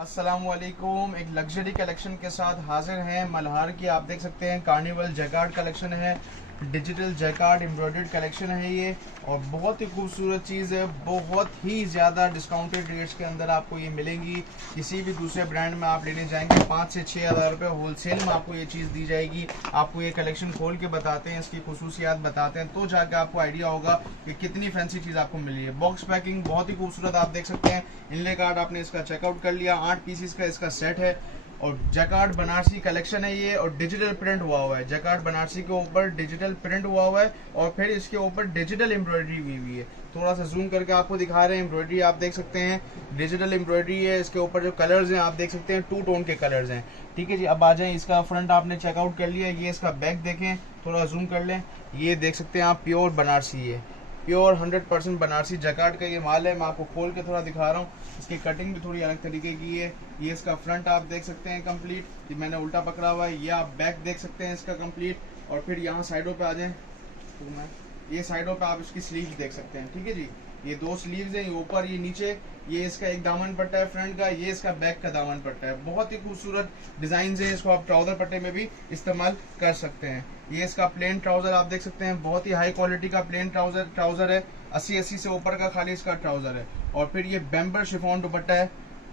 अस्सलामुअलैकुम। एक luxury collection के साथ हाजिर हैं मल्हार की। आप देख सकते हैं कार्निवल जैकार्ड कलेक्शन है, डिजिटल जैकार्ड एम्ब्रॉयडर्ड कलेक्शन है ये, और बहुत ही खूबसूरत चीज़ है। बहुत ही ज़्यादा डिस्काउंटेड रेट्स के अंदर आपको ये मिलेंगी। किसी भी दूसरे ब्रांड में आप लेने जाएंगे 5 से 6 हज़ार रुपये होलसेल में आपको ये चीज़ दी जाएगी। आपको ये कलेक्शन खोल के बताते हैं, इसकी खुसूसियात बताते हैं, तो जाके आपको आइडिया होगा कि कितनी फैंसी चीज़ आपको मिली है। बॉक्स पैकिंग बहुत ही खूबसूरत आप देख सकते हैं। इनले कार्ड आपने इसका चेकआउट कर लिया। 8 पीसीस का इसका सेट है और जैकार्ड बनारसी कलेक्शन है ये, और डिजिटल प्रिंट हुआ है। जैकार्ड बनारसी के ऊपर डिजिटल प्रिंट हुआ है और फिर इसके ऊपर डिजिटल एम्ब्रॉयडरी हुई है। थोड़ा सा जूम करके आपको दिखा रहे हैं। एम्ब्रॉयडरी आप देख सकते हैं, डिजिटल एम्ब्रॉयडरी है। इसके ऊपर जो कलर्स हैं आप देख सकते हैं, 2 टोन के कलर्स हैं। ठीक है जी, अब आ जाए। इसका फ्रंट आपने चेकआउट कर लिया। ये इसका बैक देखें, थोड़ा जूम कर लें। ये देख सकते हैं आप, प्योर बनारसी है, प्योर 100% बनारसी जैकार्ड का ये माल है। मैं आपको खोल के थोड़ा दिखा रहा हूँ। इसकी कटिंग भी थोड़ी अलग तरीके की है। ये इसका फ्रंट आप देख सकते हैं कंप्लीट, ये मैंने उल्टा पकड़ा हुआ है। ये आप बैक देख सकते हैं इसका कंप्लीट। और फिर यहाँ साइडों पे आ जाएं तो मैं ये साइडों पे आप इसकी स्लीव्स देख सकते हैं। ठीक है जी, ये 2 स्लीव्स हैं, ये ऊपर ये नीचे। ये इसका एक दामन पट्टा है फ्रंट का, ये इसका बैक का दामन पट्टा है। बहुत ही खूबसूरत डिजाइन है। इसको आप ट्राउजर पट्टे में भी इस्तेमाल कर सकते हैं। ये इसका प्लेन ट्राउजर आप देख सकते हैं, बहुत ही हाई क्वालिटी का प्लेन ट्राउजर है। 80 से ऊपर का खाली इसका ट्राउजर है। और फिर ये बैम्बर शिफॉन दुपट्टा है,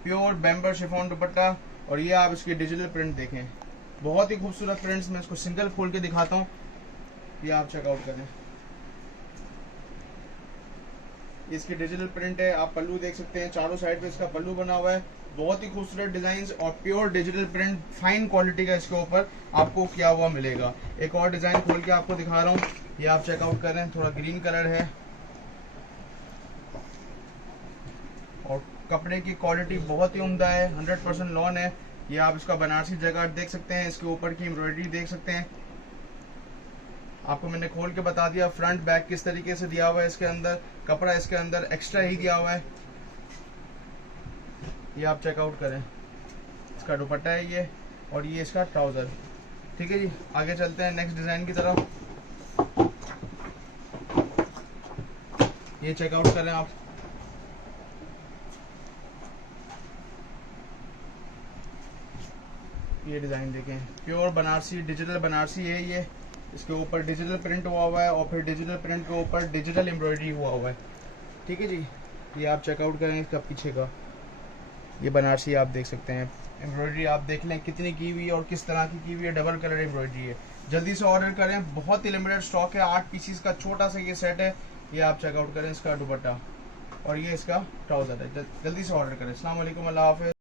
प्योर बैम्बर शिफॉन दुपट्टा। और ये आप इसकी डिजिटल प्रिंट देखें, बहुत ही खूबसूरत प्रिंट्स। मैं इसको सिंगल खोल के दिखाता हूँ, ये आप चेकआउट करें। इसकी डिजिटल प्रिंट है, आप पल्लू देख सकते हैं, चारों साइड पे इसका पल्लू बना हुआ है। बहुत ही खूबसूरत डिजाइन और pure digital print, fine quality का इसके ऊपर आपको किया हुआ मिलेगा। एक और डिजाइन खोल के आपको दिखा रहा हूँ, ये आप चेकआउट करें। थोड़ा ग्रीन कलर है और कपड़े की क्वालिटी बहुत ही उम्दा है, 100% लॉन है। ये आप इसका बनारसी जैकार्ड देख सकते हैं, इसके ऊपर की एम्ब्रॉयडरी देख सकते हैं। आपको मैंने खोल के बता दिया फ्रंट बैक किस तरीके से दिया हुआ है। इसके अंदर कपड़ा इसके अंदर एक्स्ट्रा ही दिया हुआ है, ये आप चेकआउट करें। इसका दुपट्टा है ये, और ये इसका ट्राउजर। ठीक है जी, आगे चलते हैं नेक्स्ट डिजाइन की तरफ। ये चेकआउट करें आप। ये डिजाइन देखें, प्योर बनारसी डिजिटल बनारसी है ये। इसके ऊपर डिजिटल प्रिंट हुआ है और फिर डिजिटल प्रिंट के ऊपर डिजिटल एम्ब्रॉयडरी हुआ है। ठीक है जी, ये आप चेकआउट करें। इसका पीछे का ये बनारसी आप देख सकते हैं, एम्ब्रॉयडरी आप देख लें कितनी की हुई है और किस तरह की हुई है। डबल कलर एम्ब्रॉयडरी है। जल्दी से ऑर्डर करें, बहुत ही लिमिटेड स्टॉक है। 8 पीसीस का छोटा सा ये सेट है, ये आप चेकआउट करें। इसका दुपट्टा और ये इसका ट्राउजर है। जल्दी से ऑर्डर करें। अस्सलाम वालेकुम, अल्लाह हाफ़िज़।